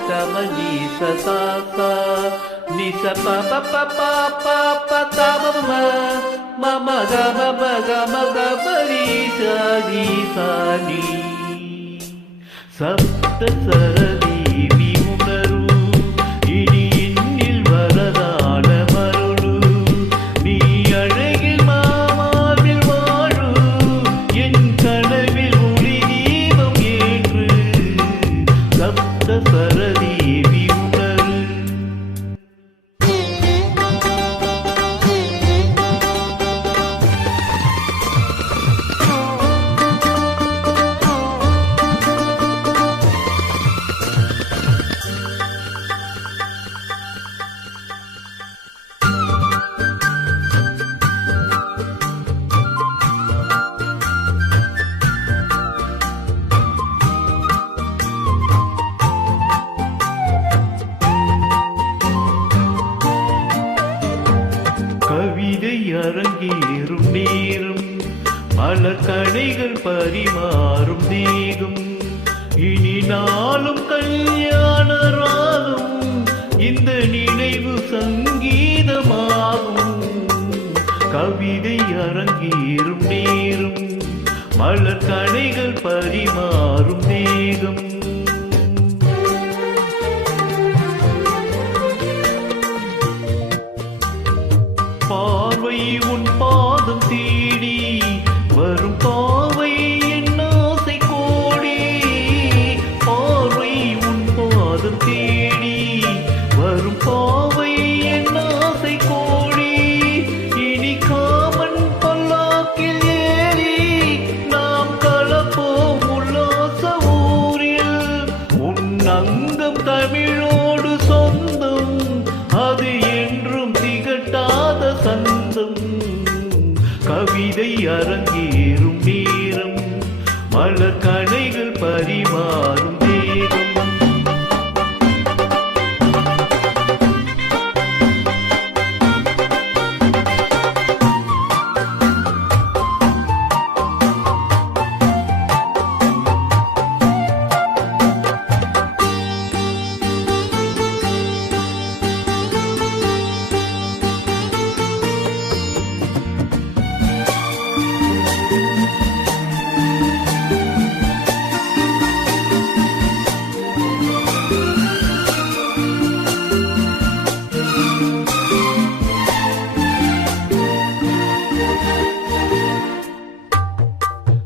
mama ni sa sa pa ni sa pa pa pa pa pa pa ta ma ma ma ma ga ma ma ga ma ga ma ni sa ni sa ni sa ta sa பல பரிமாறும் தேகம் இனி நாளும் கல்யாண ராகம் இந்த நினைவு சங்கீதமாகும். கவிதை அரங்கேறும் நேரம். மலர் பரிமாறும் தேகம் பார்வை உன் அங்கம் தமிழோடு சொந்தம். அது என்றும் திகட்டாத சந்தம். கவிதை அரங்கேறும் நேரம். மலர் கணைகள் பரிமாறும்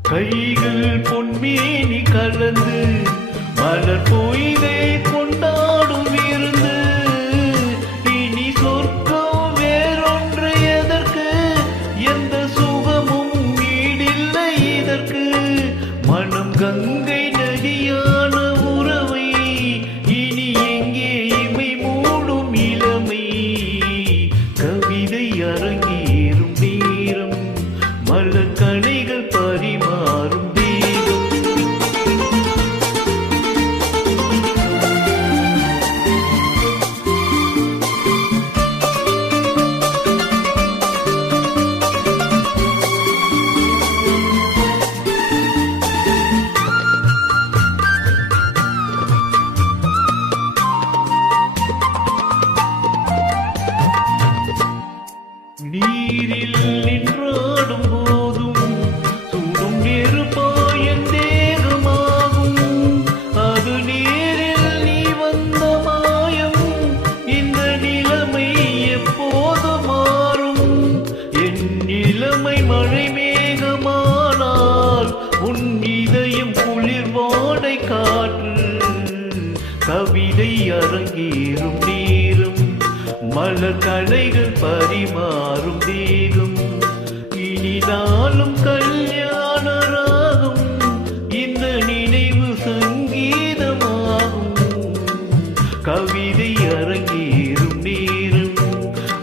கைகள் பொன்மேனி கலந்து மலர் பொய்கை பொன் காற்று. கவிதை அரங்கேறும் நீரும் மலர் கலைகள் பரிமாறும் தீரும் இனிதாலும் க